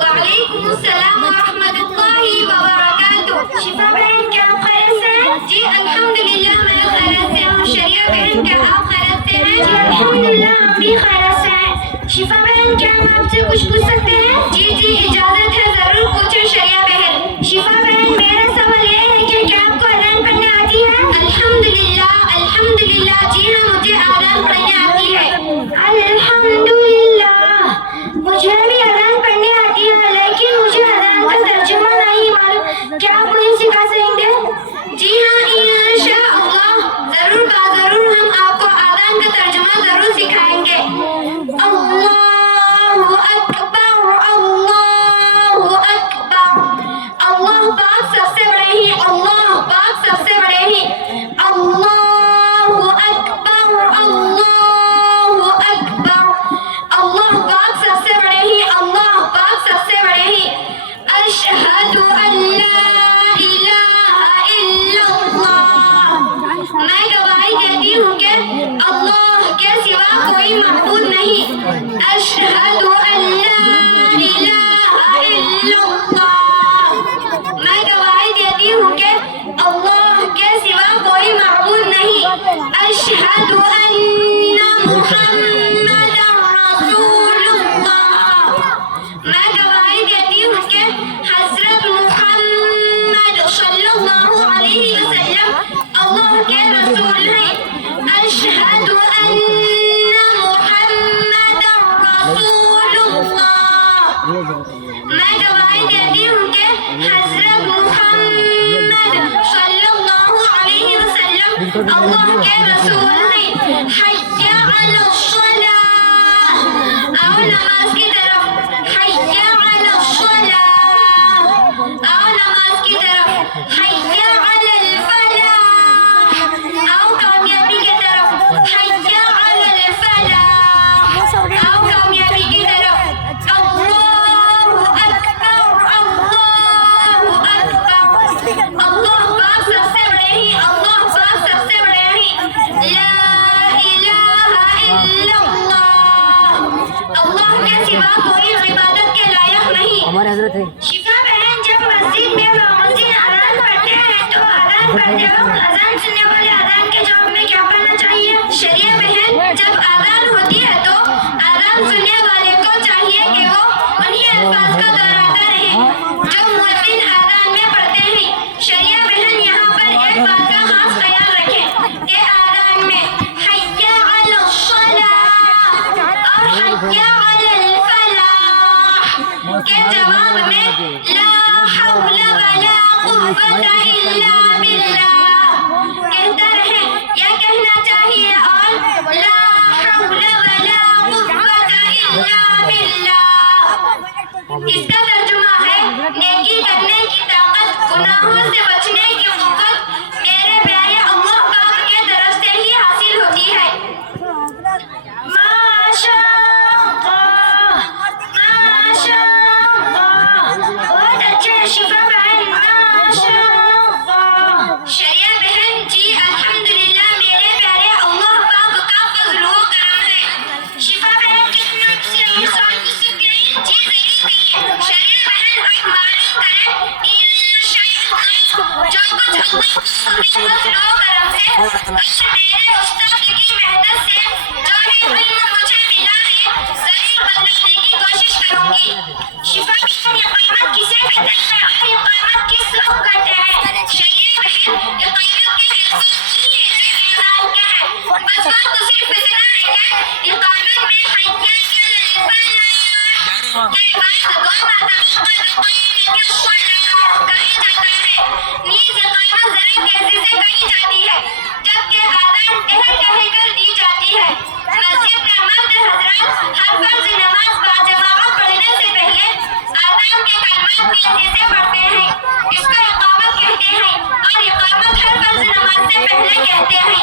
वालेकुमुस्सलाम व रहमतुल्लाहि व बरकातुहू। शिफा बहन क्या आप खैरियत से हैं? जी अल्हम्दुलिल्लाह मैं खैरियत से हूँ। शरिया बहन क्या आप खैरियत से हैं? जी अल्हम्दुलिल्लाह हम भी खैरियत से हैं। शिफा बहन क्या हम आपसे कुछ पूछ सकते हैं? जी जी इजाजत है, जरूर पूछें शरिया बहन। शिफा बहन मेरा सवाल ये है कि क्या आपको अज़ान पढ़ने आती है? अल्हम्दुलिल्लाह अल्हम्दुलिल्लाह जी हाँ मुझे अज़ान पढ़ने आती है। अल्हम्दुलिल्लाह मुझे भी अज़ान पढ़ने आती है, लेकिन मुझे अज़ान का तर्जुमा नहीं मालूम। क्या आप मुझे सिखा सकेंगे? जी हाँ इंशाअल्लाह जरूर हम आपको अज़ान का तर्जुमा जरूर सिखाएंगे। अल्लाहु अकबर अल्लाहु अकबर। अल्लाह पाक सबसे बड़े ही, अल्लाह पाक सबसे बड़े ही। अल्लाहु अकबर अल्लाहु अकबर। अल्लाह पाक सबसे बड़े ही, अल्लाह पाक सबसे बड़े ही। अशहदु अल्ला इलाहा इल्लल्लाह। मैं गवाही देती हूँ कि अल्लाह के सिवा कोई माबूद नहीं। अशहदु अल्ला इलाहा इल्लल्लाह। मैं गवाही देती हूँ कि अल्लाह के सिवा कोई माबूद नहीं। अशहदु अन्ना मुहम्मदर रसूलुल्लाह। मैं गवाही देती हूँ कि हज़रत मुहम्मद सल्लल्लाहु अलैहि वसल्लम अल्लाह के रसूल हैं। अशहदु अन्ना मुहम्मदर रसूलुल्लाह। मैं गवाही देती हूँ कि हज़रत मुहम्मद सल्लल्लाहु अलैहि वसल्लम अल्लाह के रसूल हैं। हय्या अलस सलाह। आओ नमाज की तरफ। हय्या अलस सलाह। आओ नमाज की तरफ। हय्या अलल फलाह। आओ कामयाबी की तरफ। हय्या अलल फलाह। आओ कामयाबी की तरफ। अल्लाहु अकबर अल्लाहु अकबर। अल्लाह पाक सबसे बड़े ही, अल्लाह पाक सबसे बड़े ही। ला इलाहा इल्लल्लाह। अल्लाह के सिवा कोई इबादत के लायक नहीं। हमारे हजरत है। शिफा बहन जब मस्जिद में मुअज्जिन अज़ान पढ़ते हैं तो अज़ान पढ़ते वक्त अज़ान सुनने वाले अज़ान के जवाब में क्या पढ़ना चाहिए? शरिया बहन जब अज़ान होती है तो अज़ान सुनने वाले को चाहिए कि वो उन्हीं अल्फाज का दोहराता रहे जो मुअज्जिन अज़ान में पढ़ते हैं। शरिया बहन यहाँ पर एक बात का खास ख्याल रखें कि अज़ान में हय्या अलस सलाह और हय्या अलल फलाह के जवाब में ला हौला वला कुव्वता इल्ला बिल्लाह कहते रहे, यह कहना चाहिए। और ला हौला वला कुव्वता इल्ला बिल्लाह इसका तर्जुमा है नेकी करने की ताकत, गुनाहों से बचने की कुव्वत मेरे प्यारे अल्लाह पाक के तरफ से ही हासिल होती है। माशाअल्लाह माशाअल्लाह बहुत अच्छे शिफा बहन माशाअल्लाह। शरिया बहन जी अल्हम्दुलिल्लाह मेरे प्यारे अल्लाह पाक का फज़ल व करम है। शिफा बहन कितने अच्छे और सवाल पूछ सकते हैं? जी जरूर करिए। शरिया बहन आप मालूम करें इंशाअल्लाह जो कुछ अल्लाह के फज़ल व करम से और मेरे उस्ताद की मेहनत से जो इल्म मुझे मिला है जरूर बदलाने की कोशिश करूंगी। शिफा बहन इक़ामत किसे कहते हैं और इक़ामत किस वक्त करते हैं? शरिया बहन इक़ामत के अल्फाज नहीं है जो ईमान के हैं, बस बात तो सिर्फ इतना है कि इक़ामत में हय्या अलल फलाह के बाद दो मरतबा कद क़ामतिस सलाह कहा जाता है। नीज़ इक़ामत जरा तेजी से कही जाती है जबकि अज़ान ठहर ठहर कर दी जाती है। मस्जिद में मर्द हज़रात हर फर्ज नमाज बाजमात पढ़ने से पहले अज़ान के कलमात तेजी से पढ़ते हैं, इसको इक़ामत कहते हैं और इक़ामत हर फर्ज नमाज से पहले कहते हैं।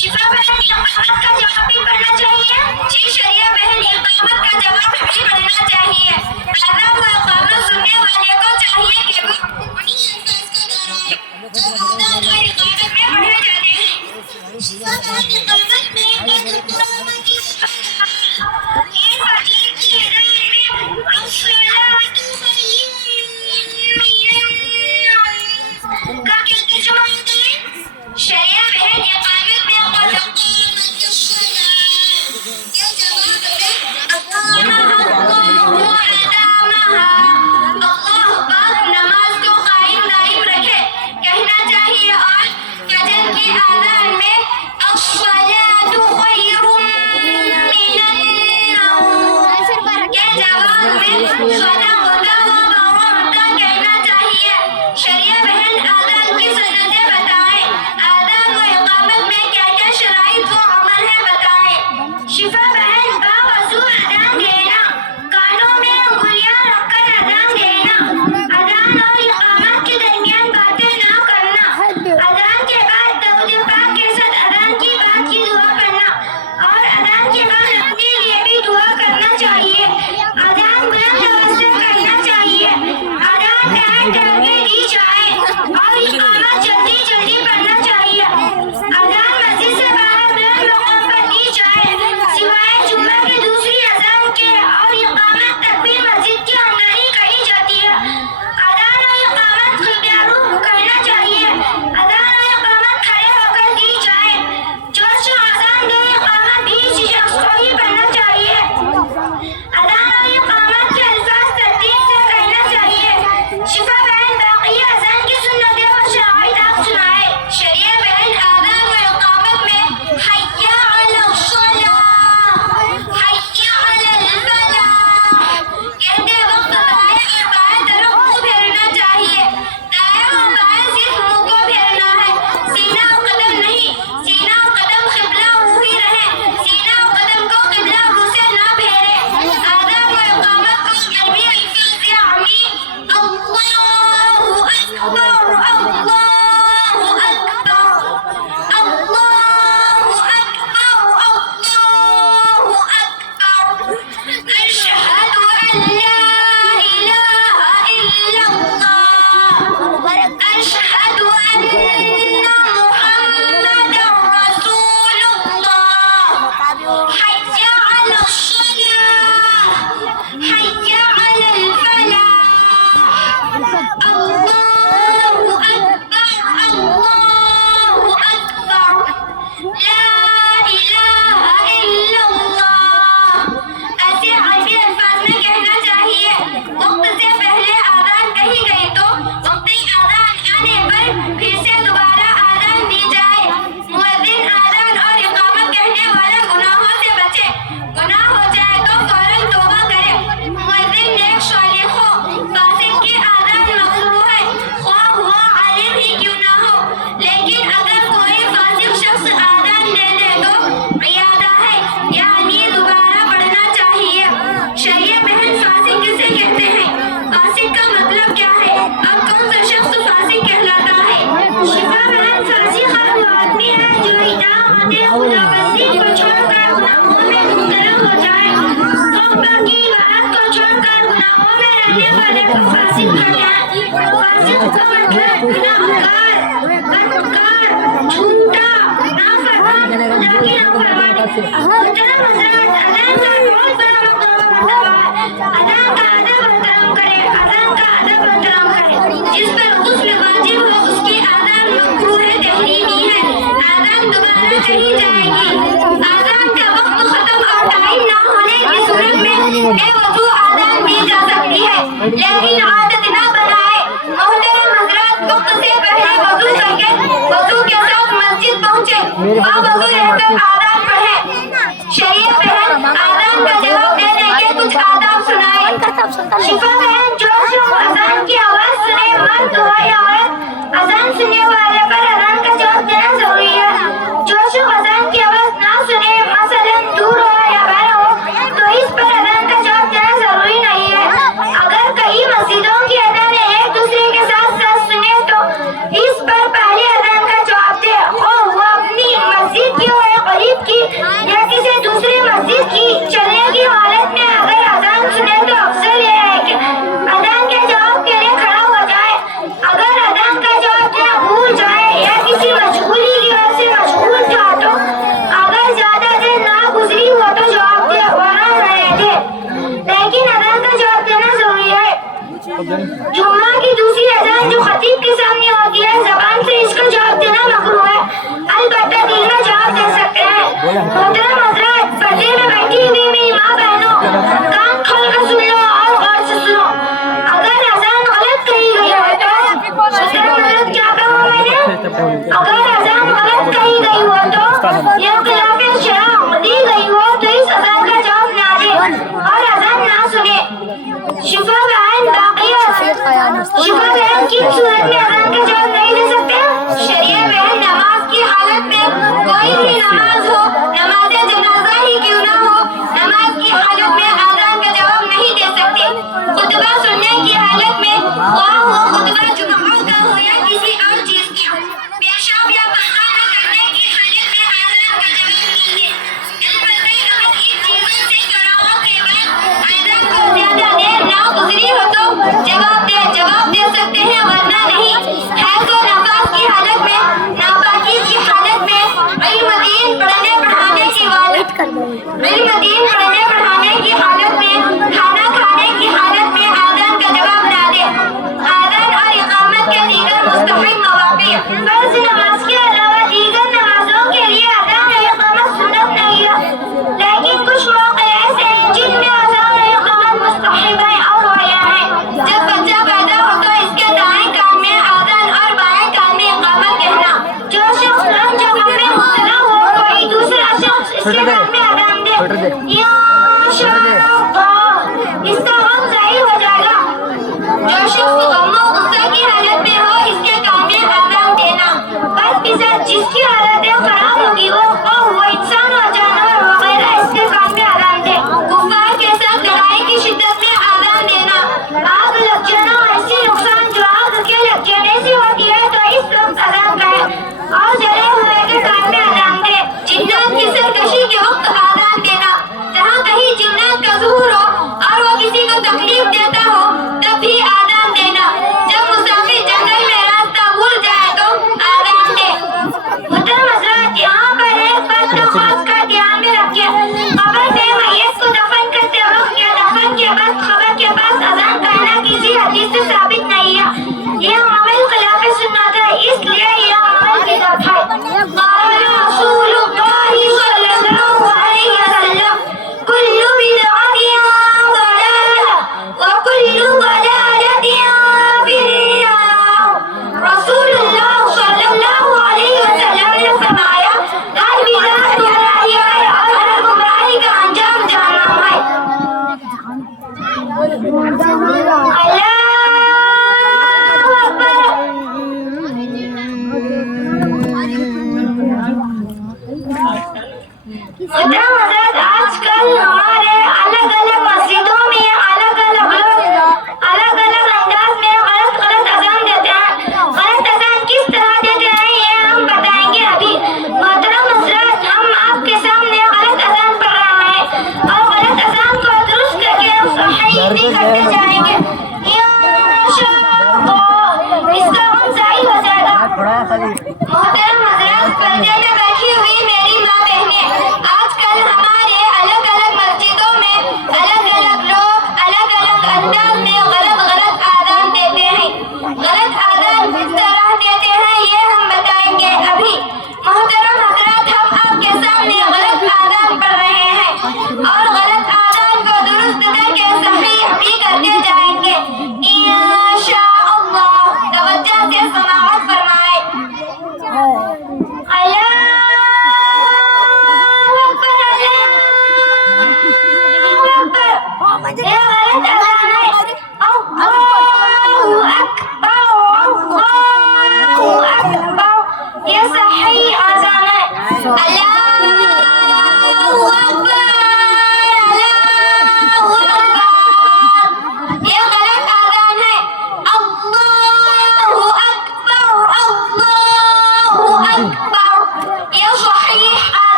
शिफा बहन इक़ामत का जवाब भी पढ़ना चाहिए? जी शरिया बहन इक़ामत का जवाब भी पढ़ना चाहिए। अज़ान व इक़ामत सुनने वाले को चाहिए कि वो उन्हीं अल्फाज को दोहराए जो अज़ान और इक़ामत में पढ़े जाते हैं। शिफा बहन इक़ामत में अल्लाह की सलाह ये फकीर की अज़ान में अस्सलातु में रहने वाले को फासिक कहते हैं। फासिक का मतलब गुनाहगार, बदकार, झूठा, नाफरमान, खुदा की नाफरमानी। मोहतरम हज़रात, अज़ान का बहुत बड़ा मक़सद है। अज़ान का अदब एहतराम करें, अज़ान का अदब एहतराम करें। जिस पर गुस्ल वाजिब हो उसकी अज़ान मकरूह तहरीमी है। अज़ान दोबारा कही जाएगी। अज़ान का वक्त खत्म और टाइम ना होने की सूरत में बेवजू अज़ान दी जा सकती है, लेकिन आदत ना बनाए। मोहतरम हज़रात, वक्त से पहले वज़ू करके वज़ू के साथ मस्जिद पहुंचे, बावज़ू रहकर आज़ान पढ़े। शरीयत बहन आज़ान का जवाब देने के कुछ आदाब सुनाए। शिफा बहन, जो अज़ान की आवाज़ सुने, मर्द हो या औरत, अज़ान सुनने वाले पर अज़ान का जवाब देना जरूरी है। जो अज़ान की आवाज़ ना सुने, मसलन दूर हो या बहरा हो, तो इस पर अज़ान का जवाब देना जरूरी नहीं है। अगर कई मस्जिदों की अज़ानें एक दूसरे के साथ साथ सुने तो इस पर पहले अज़ान का जवाब दे, और वो अपनी मस्जिद की हो या करीब की या किसी दूसरी मस्जिद की। चलने की हालत में अगर अज़ान सुने तो अफजल यह है कि अज़ान के जवाब के लिए खड़ा हो जाए। अगर अज़ान का जवाब देना भूल जाए या किसी मजबूरी की वजह से मजबूर था तो अगर ज्यादा देर ना गुजरी हो तो जवाब दे, वरना रहने दे, लेकिन अज़ान का जवाब देना जरूरी है। जुम्मा की दूसरी अज़ान जो खतीब के सामने होती है, ज़बान से इसका जवाब देना मकरूह है, अलबत्ता दिल में जवाब दे सकते हैं। मोहतरम हज़रात, पर्दे में बैठी हुई मेरी माँ बहनों, कान खोलकर सुन लो और गौर से सुनो। अगर अज़ान गलत कही गई हो तो मोहतरम हज़रात, क्या कहा मैंने? अगर अज़ान गलत कही गई हो तो या खिलाफ़े शरअ दी गई हो तो इस अज़ान का जवाब ना दे और अज़ान ना सुने। शिफा बहन, शिफा बहन किन सूरत में अज़ान का जवाब नहीं दे सकते? शरिया बहन, नमाज की हालत में कोई भी नमाज हो, नमाज जनाजा ही क्यों ना हो, नमाज की हालत में अज़ान का जवाब नहीं दे सकते। खुतबा सुनने की हालत में, ख्वाह वो खुतबा जुमा का हो या किसी और चीज की, पेशाब या पाखाना करने की हालत में अज़ान का जवाब नहीं दे। अलबत्ता अगर इन चीजों से जुड़ावों के बाद अज़ान को ज्यादा देर ना गुजरी हो तो जवाब दे सकते हैं, वरना नहीं। है तो नफास की हालत में, नापाकी की हालत में, इल्म दीन पढ़ने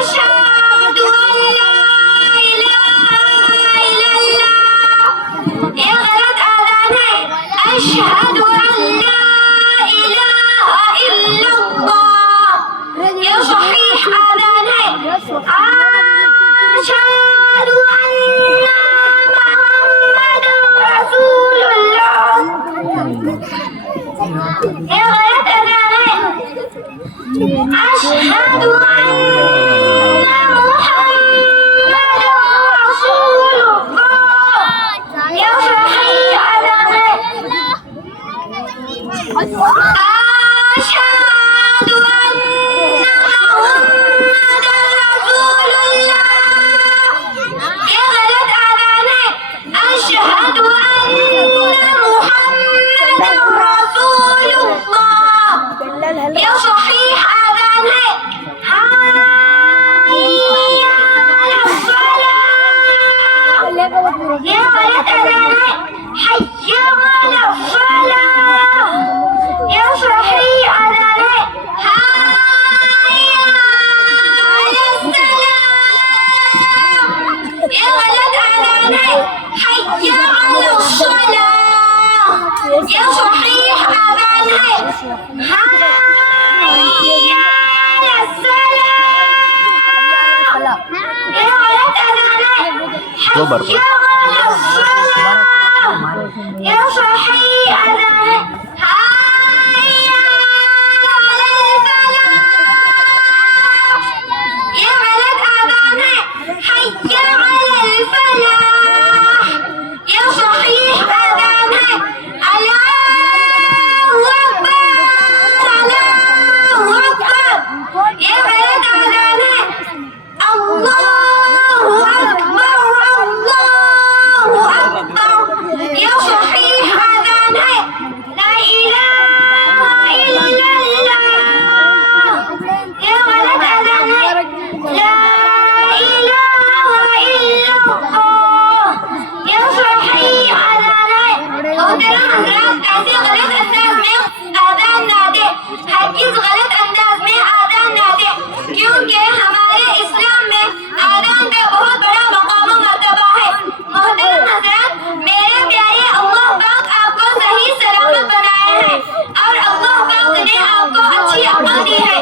अशहदु अल्ला इलाहा इल्लल्लाह। ये गलत आज़ान है। अशहदु अल्ला इलाहा इल्लल्लाह। ये सहीह आज़ान है। अशहदु अन्ना मुहम्मदुर रसूलुल्लाह। ये गलत आज़ान है। अशहदु अन्ना मुहम्मदुर रसूलुल्लाह। ये सहीह आज़ान है। अशहदु अन्ना मुहम्मदुर रसूलुल्लाह। ये गलत आज़ान है। अशहदु अन्ना मुहम्मदुर रसूलुल्लाह। ये सहीह आज़ान है। हाय्या अलल फलाह। ये गलत आज़ान है। हय्या अलल फलाह। ये सहीह आज़ान है। हाय्या अलल सलाह। ये गलत आज़ान है। हय्या अलल सलाह। ये सहीह आज़ान है। हाय्या अलल सलाह। ये गलत आज़ान है। हय्या अलल सलाह। ये सहीह आज़ान है। हाय्या अलल फलाह। ये गलत आज़ान है। हय्या अलल फलाह। ये सहीह आज़ान है। अल्लाहु अकबर, अल्लाहु अकबर। ये गलत आज़ान है। अल्लाहु अकबर, अल्लाहु अकबर। ये सहीह आज़ान है। ला इलाहा इल्लल्लाह। ये गलत आज़ान है। ला इलाहा इल्लल्लाह। ये सहीह आज़ान है। मोहतरम हज़रात, ऐसे गलत अंदाज में आज़ान ना दे, हरगिज़ गलत अंदाज में आज़ान ना दे, क्योंकि हमारे इस्लाम में आज़ान का बहुत बड़ा मकाम व मर्तबा है। मोहतरम हज़रात, मेरे प्यारे, अल्लाह पाक आपको सही सलामत बनाया है और अल्लाह पाक ने आपको अच्छी अक़ल दी है।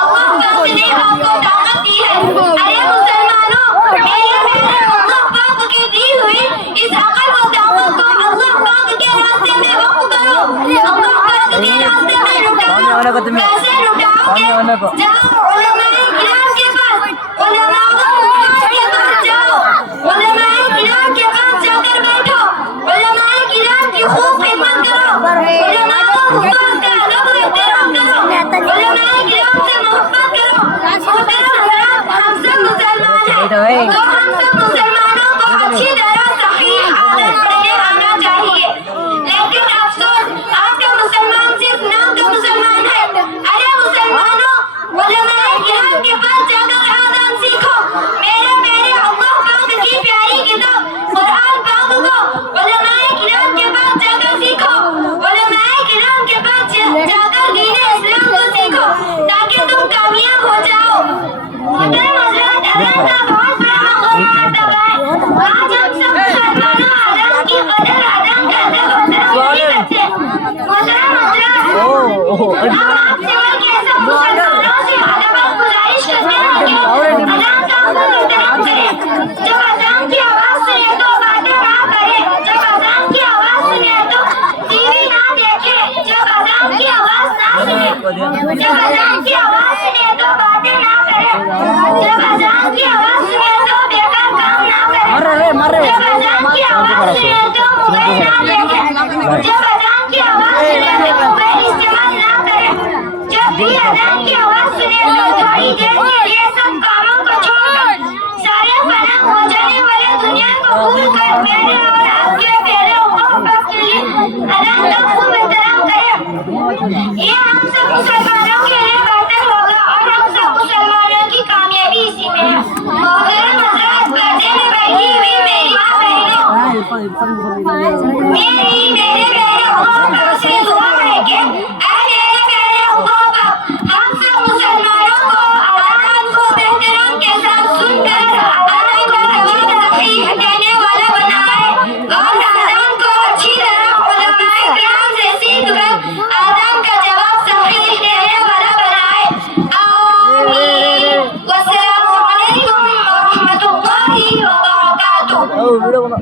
अल्लाह पाक ने आपको ताकत दी है। अरे मुसलमानों, मेरे प्यारे, अल्लाह पाक की दी हुई इस अक़ल व ताकत को अल्लाह पाक के रास्ते में वक़्फ़ करो। अल्लाह पाक के रास्ते में लुटाओ। कैसे लुटाओगे? जाओ उलमाए किराम के पास, उलमाओं के पास जाओ, उलमाए किराम के पास जाकर बैठो, उलमाए किराम की खूब खिदमत करो, उलमाओं हुफ़ाज़ का अदब व एहतराम करो, उलमाए किराम से मोहब्बत करो। मोहतरम हज़रात, हम सब मुसलमान हैं, तो हम सब मुसलमानों को अच्छी तरह सहीह आज़ान पढ़ने आना चाहिए। लेकिन अफसोस, आज का मुसलमान सिर्फ नाम का मुसलमान है। अरे मुसलमानों, उलमाए किराम के पास जाकर आज़ान सीखो। मेरे मेरे अल्लाह पाक की प्यारी किताब कुरान पाक को उलमाए किराम के पास जाकर सीखो। उलमाए किराम के पास जाकर दीन इस्लाम को सीखो, ताकि तुम कामयाब हो जाओ। मोहतरम हज़रात, आज़ान का बहुत बड़ा मकाम व मर्तबा है। आज हम सब मुसलमानों आज़ान की कदर, आज़ान का अदब व एहतराम नहीं करते। मोहतरम हज़रात, हम आपसे और कैसे मुसलमानों से अदब व गुज़ारिश करते हैं वीडियो बना